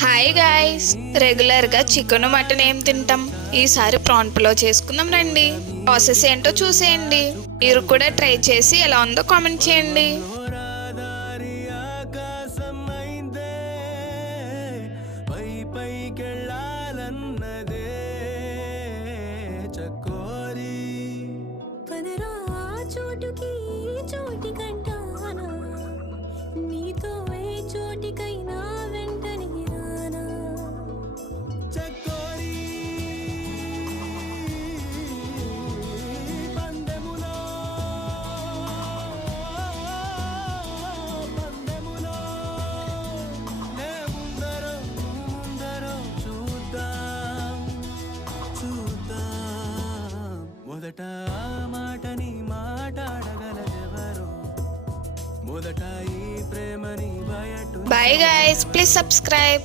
Hi guys, రెగ్యులర్గా chicken mutton ఏం తింటాం, ఈసారి ప్రాన్ పులావ్ చేసుకుందాం రండి. ప్రాసెస్ ఏంటో చూసేయండి. మీరు కూడా ట్రై చేసి ఎలా ఉందో కామెంట్ చేయండి. మొదట మాటని మాట్లాడగలదెవరు, మొదట ఈ ప్రేమని బయట. Bye guys, please subscribe.